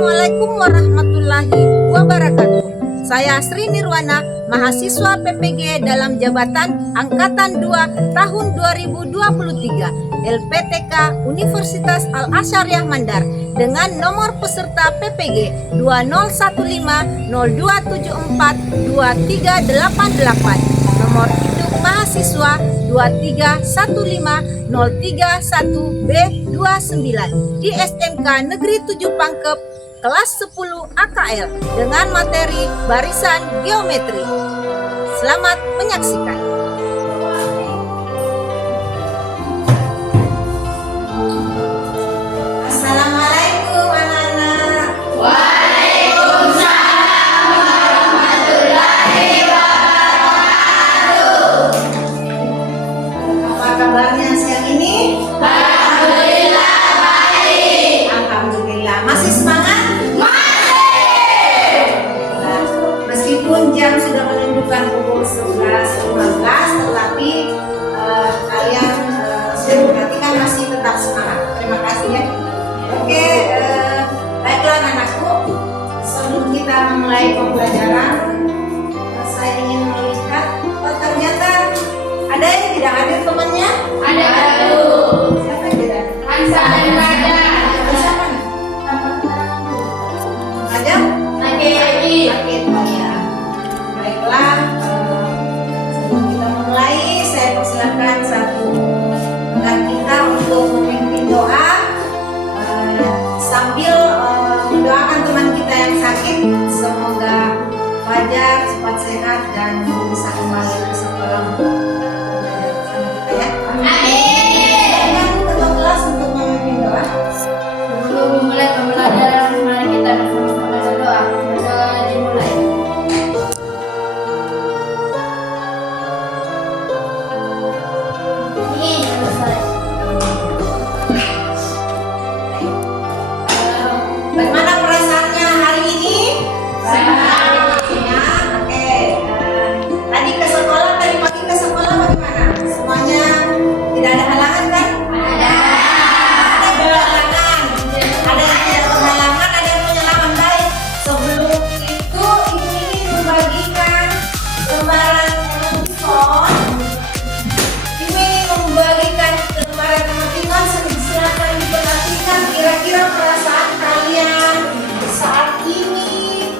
Assalamualaikum warahmatullahi wabarakatuh. Saya Sri Nirwana, mahasiswa PPG dalam jabatan Angkatan 2 tahun 2023 LPTK Universitas Al-Asyariah Mandar dengan nomor peserta PPG 2015-0274-2388, nomor induk mahasiswa 2315-031B29 di SMK Negeri 7 Pangkep kelas 10 AKL dengan materi barisan geometri. Selamat menyaksikan. Assalamualaikum anak-anak. Waalaikumsalam warahmatullahi wabarakatuh. Apa kabarnya siang ini? Alhamdulillah baik. Alhamdulillah. Masih semangat? Masih. Nah, meskipun jam sudah menunjukkan pukul 11.15, tetapi kalian sudah perhatikan masih tetap semangat. Terima kasih ya. Oke, baiklah anak-anakku. Sebelum kita memulai pembelajaran, saya ingin melihat, ternyata ada yang tidak hadir temannya. Ada baru. Siapa yang tidak? Hansa dan Rada. Siapa nih? Ada? Lagi. Sakit, oh ya. Baiklah, sebelum kita mulai, saya persilakan satu rekan kita untuk memimpin doa sambil mendoakan teman kita yang sakit. Semoga Fajar cepat sehat dan bisa kembali ke sekolah untuk belajar bersama kita ya. Amin. Silakan ketua kelas untuk memimpin doa. Sebelum memulai pembelajaran, mari kita bersama-sama berdoa. Berdoa dimulai. Ini selesai. Bagaimana perasaannya hari ini? Sehat. Ya, oke. Tadi ke sekolah, tadi pagi ke sekolah bagaimana? Semuanya tidak ada halangan kan? Ada. Ada berhalangan. Ada yang tidak berhalangan, ada yang penyelaman baik. Sebelum itu, ini membagikan lembaran emoticon. Ini membagikan lembaran emoticon. Silakan diperhatikan kira-kira perasaan kalian saat ini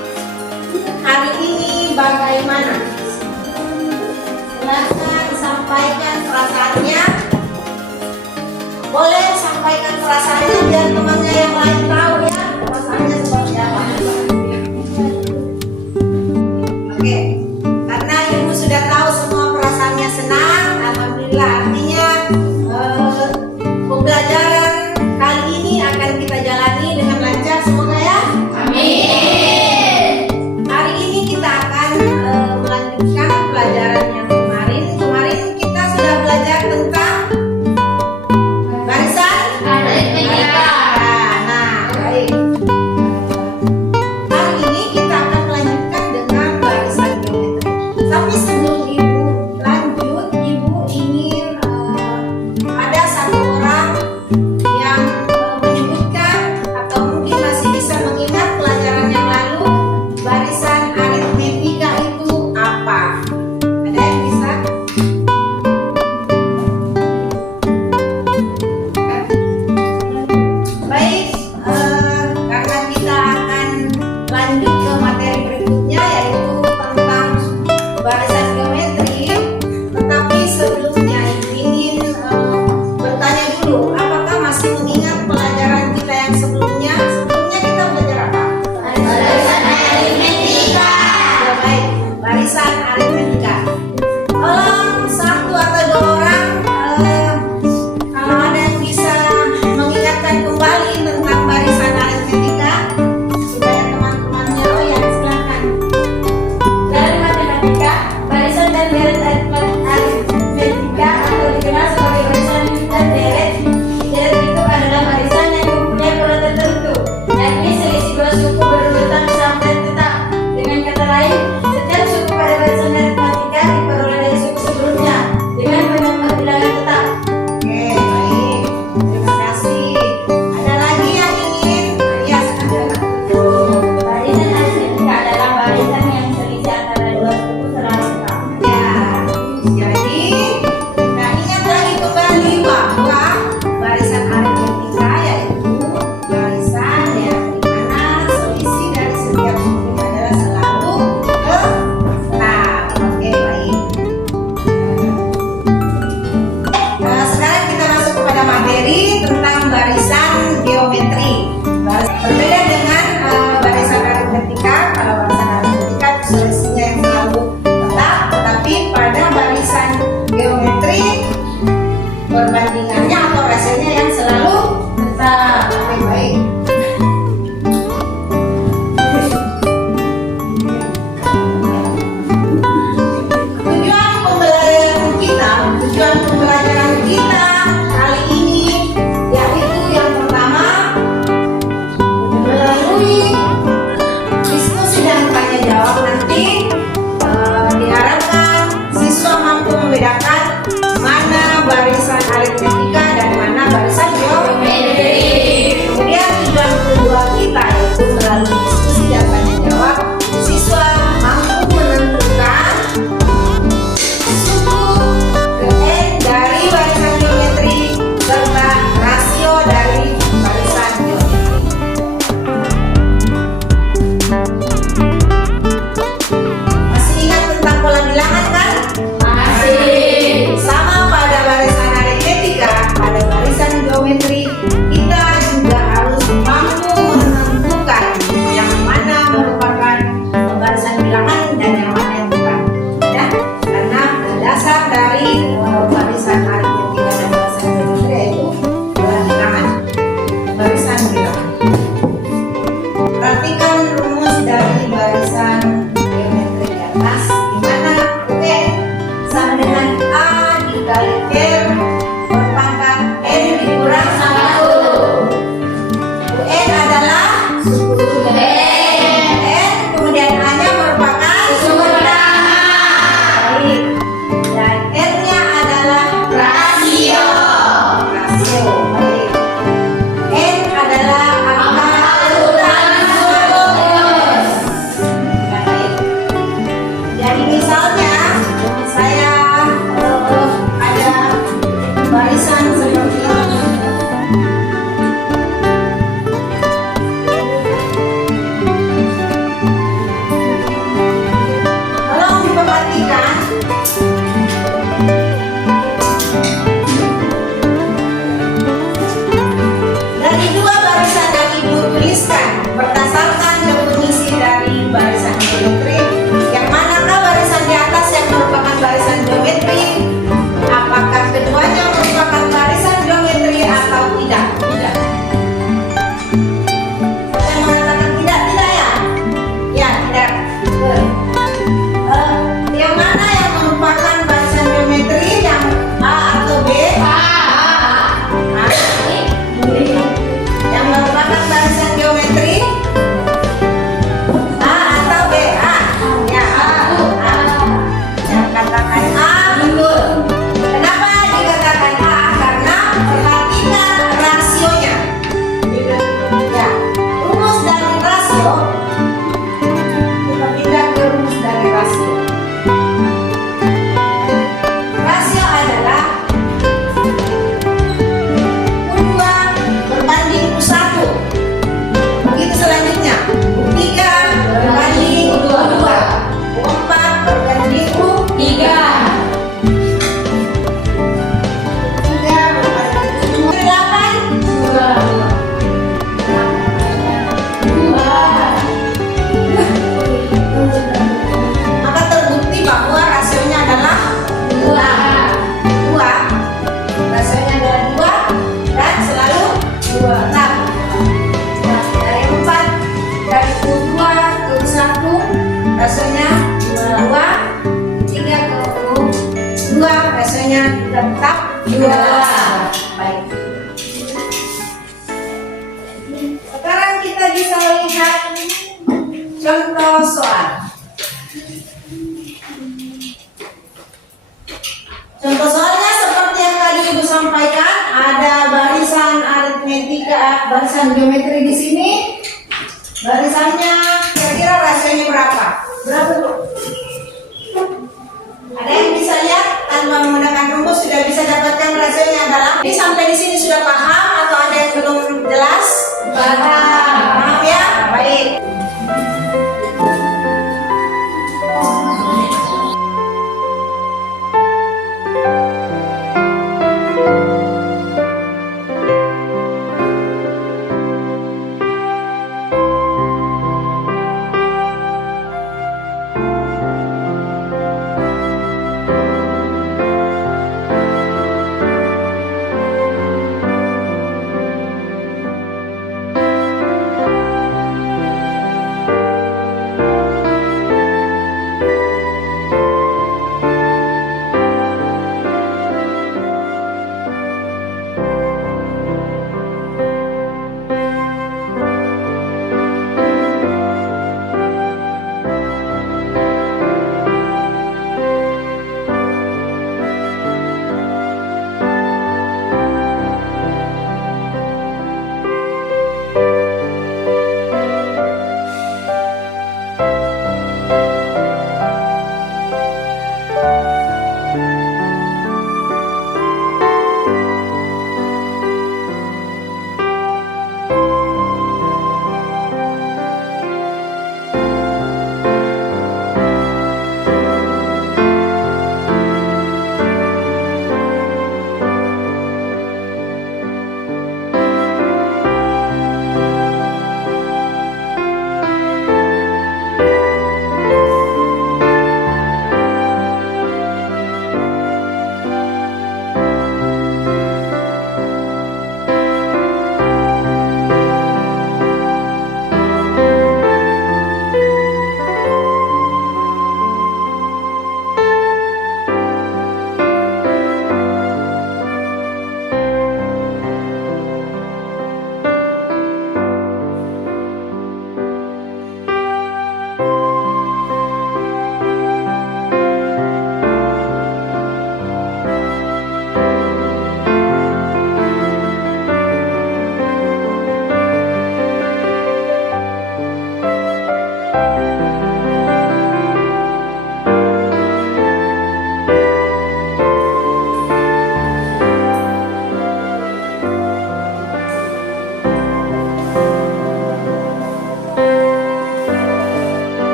contoh soal. Contoh soalnya seperti yang tadi Ibu sampaikan, ada barisan aritmetika, barisan geometri di sini. Barisannya kira-kira rasionya berapa? Berapa Bu? Ada yang bisa lihat tanpa menggunakan rumus sudah bisa dapatkan rasionya adalah? Ini sampai di sini sudah paham atau ada yang belum jelas? Paham ya? Baik.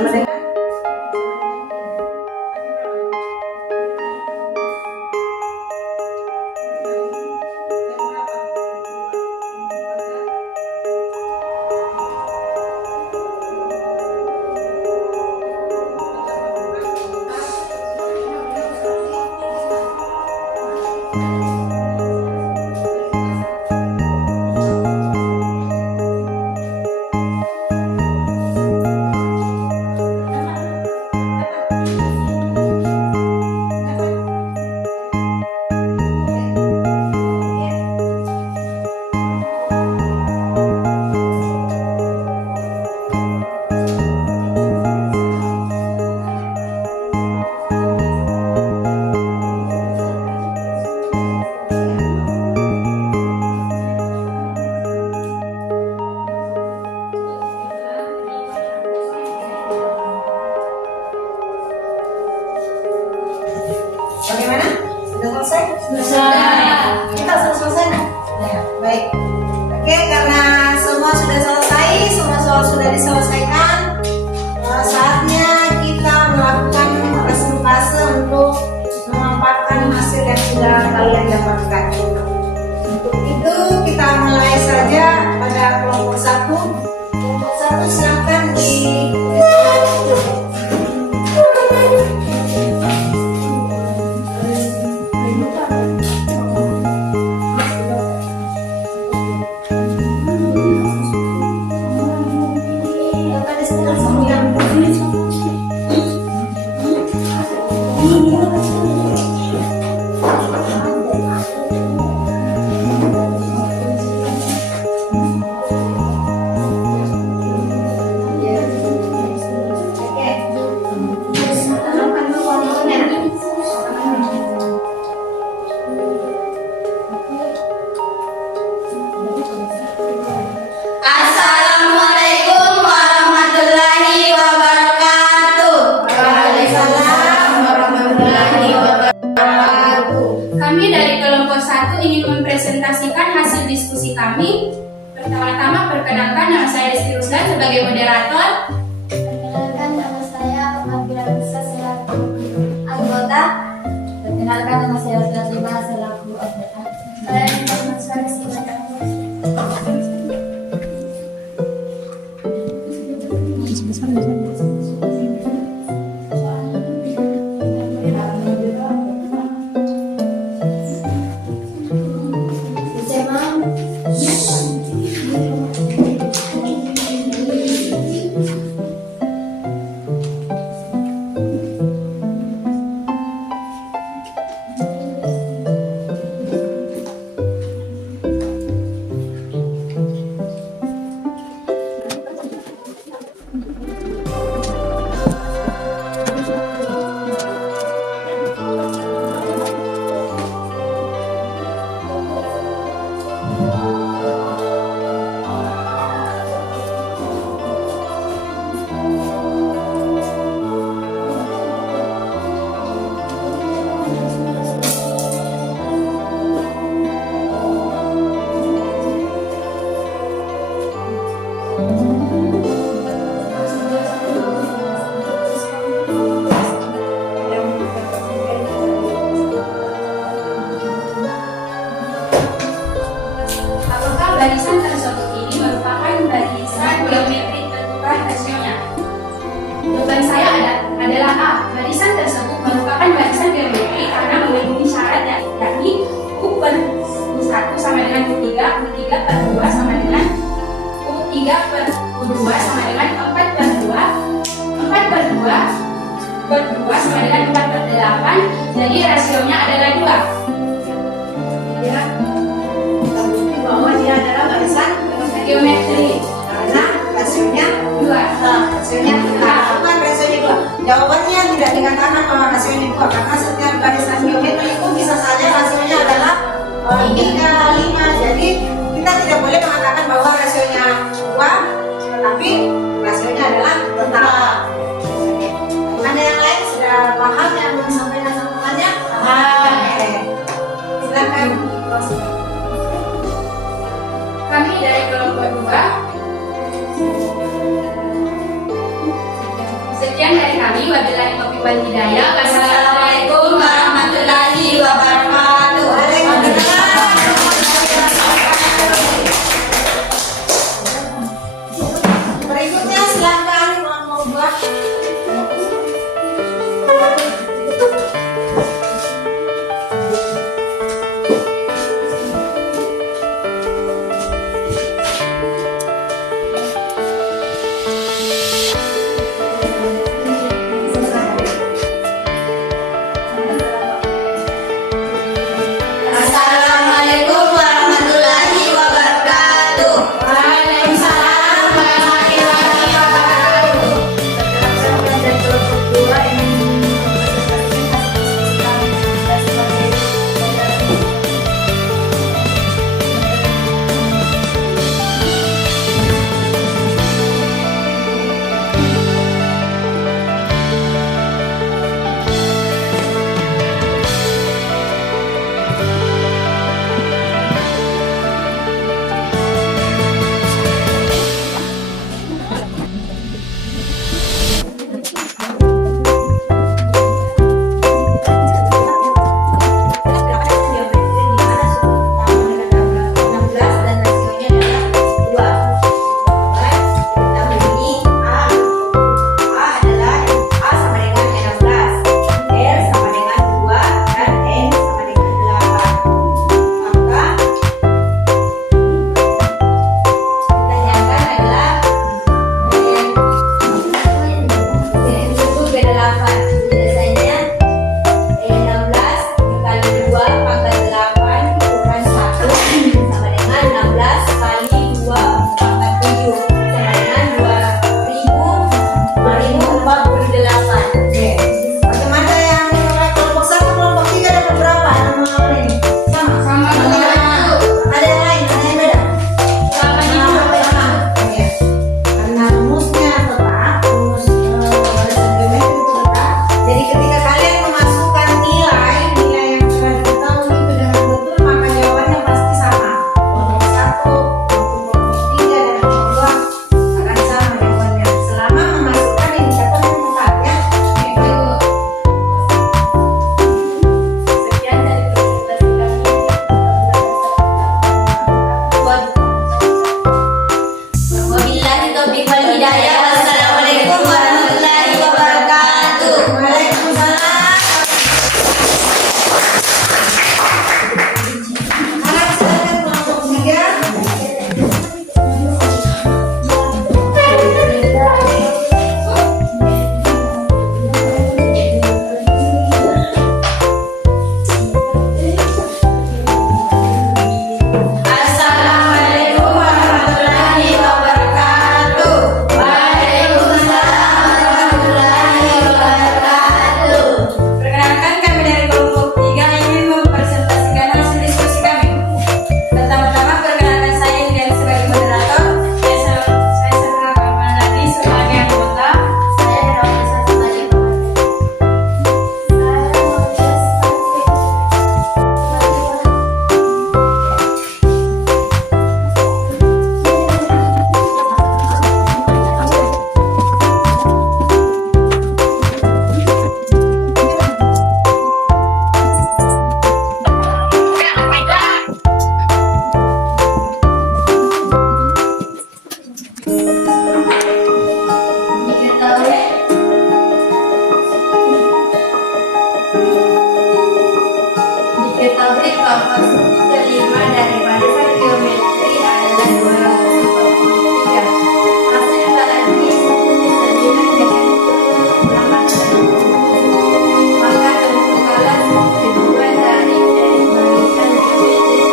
sama dengan bagaimana? Sudah selesai? Kita sudah selesai, nah? Ya, baik. Oke, karena semua sudah selesai, semua soal sudah diselesaikan, saatnya kita melakukan presentase untuk memaparkan hasil yang sudah kalian dapatkan. Untuk itu kita mulai saja pada kelompok 1. Kelompok 1 silakan di Assalamualaikum warahmatullahi wabarakatuh. Waalaikumsalam warahmatullahi wabarakatuh. Kami dari kelompok 1 ingin mempresentasikan hasil diskusi kami. Pertama-tama perkenalkan, nama saya Rizky Ruslan sebagai moderator. Perkenalkan, nama saya Ahmad Bisa selaku anggota. Perkenalkan, nama saya Oscar Lima selaku anggota. Saya Muhammad Suharis selaku Barisan tersebut ini merupakan barisan geometri tentukan hasilnya. Jawaban saya adalah A. Barisan tersebut merupakan barisan geometri karena memenuhi syarat yakni U per U1 sama dengan U3, U3 per 2 sama dengan U3 per U2 sama dengan 4 per 2, 4 per 2 per 2 sama dengan 4 per 8. Jadi rasionya adalah 2. ya, bahwa dia adalah barisan Geometri karena rasionya 2. rasionya bukan rasionya 2. Jawabannya tidak dikatakan bahwa rasionya 2 karena setiap barisan geometri itu bisa saja rasionya adalah 3, 5. Jadi kita tidak boleh mengatakan bahwa rasionya 2, tetapi rasionya adalah tetap. Ada yang lain sudah paham yang mau disampaikan sama temannya? Paham. Silakan. Kami dari kelompok 2 wal hidayah. Wassalamualaikum warahmatullahi wabarakatuh. Berikutnya silakan mau buat. Assalamualaikum warahmatullahi wabarakatuh. Waalaikumsalam warahmatullahi wabarakatuh. Bagaimana yang kelompok 1, kelompok 3 dapat berapa? Nama ini sama. Sama dengan Ada yang lain, ada yang beda. sama di Ya. Karena rumusnya tetap, rumus balasan geometri itu tetap. Jadi ketika kalian memasukkan nilai yang sudah diketahui itu dengan betul, maka jawabannya pasti sama. Kelompok 1 maupun kelompok 3 dan kelompok 2 akan sama jawabannya. Selama memasukkan indikator yang tepat ya. itu. Sekian dari presentasi kami. Wabillahi taufiq wal hidayah. Wassalamualaikum warahmatullahi wabarakatuh. Waalaikumsalam. Anak silakan kelompok 3. Assalamualaikum warahmatullahi wabarakatuh. Waalaikumsalam warahmatullahi wabarakatuh. Perkenalkan, kami dari kelompok 3 ingin mempresentasikan hasil diskusi kami. Pertama-tama perkenalkan saya Hidayah sebagai moderator. Saya Sandra Kamaladi sebagai anggota. Saya Raisa sebagai diketahui bahwa suku kelima dari barisan geometri adalah 243. Hasil bagi suku disebutkan dengan nama maka tentukanlah suku kedua dari barisan geometri.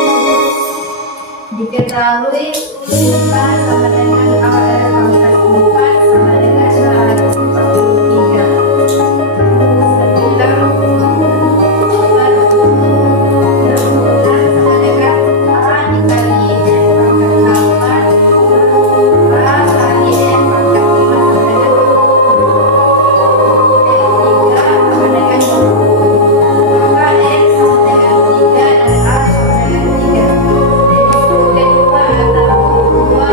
Diketahui suku sama dengan pangkat 4 sama dengan 243. Kedua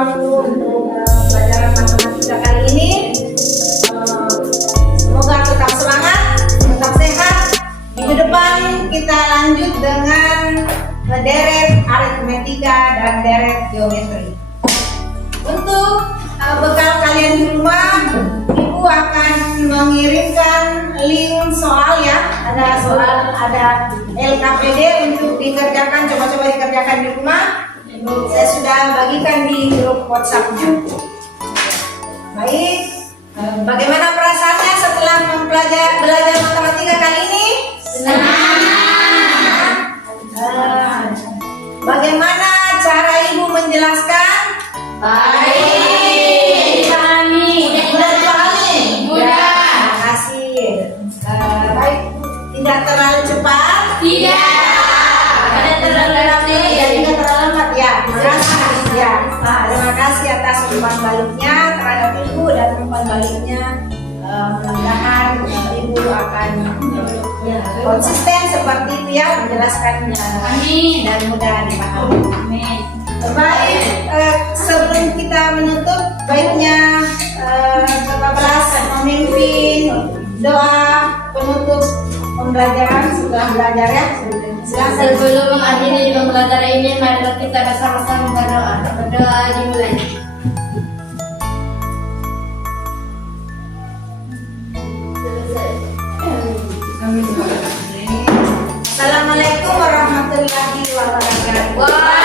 waktu untuk pelajaran matematika kali ini. Semoga tetap semangat, tetap sehat. Minggu depan kita lanjut dengan deret aritmetika dan deret geometri. Untuk bekal kalian di rumah, Ibu akan mengirimkan link soal ya. Ada soal, ada LKPD untuk dikerjakan, coba-coba dikerjakan di rumah. Saya sudah bagikan di grup WhatsApp-nya. Baik, bagaimana perasaannya setelah belajar matematika kali ini? Senang. Bagaimana cara Ibu menjelaskan? Baik. Mudah dipahami? Mudah. Terima kasih. Baik, tidak terlalu cepat? Tidak. Tidak terlalu lambat ya? Tidak terlalu lambat ya? Terima kasih. Ya. Terima kasih atas umpan baliknya terhadap Ibu dan umpan baliknya. Mudah-mudahan Ibu akan konsisten seperti itu ya, menjelaskan dan mudah dipahami. Amin. Baik, sebelum kita menutup, baiknya Kakak Blas memimpin doa penutup pembelajaran setelah belajar ya. Silakan. Sebelum mengakhiri pembelajaran ini, marilah kita bersama-sama berdoa. Berdoa dimulai. Assalamualaikum warahmatullahi wabarakatuh.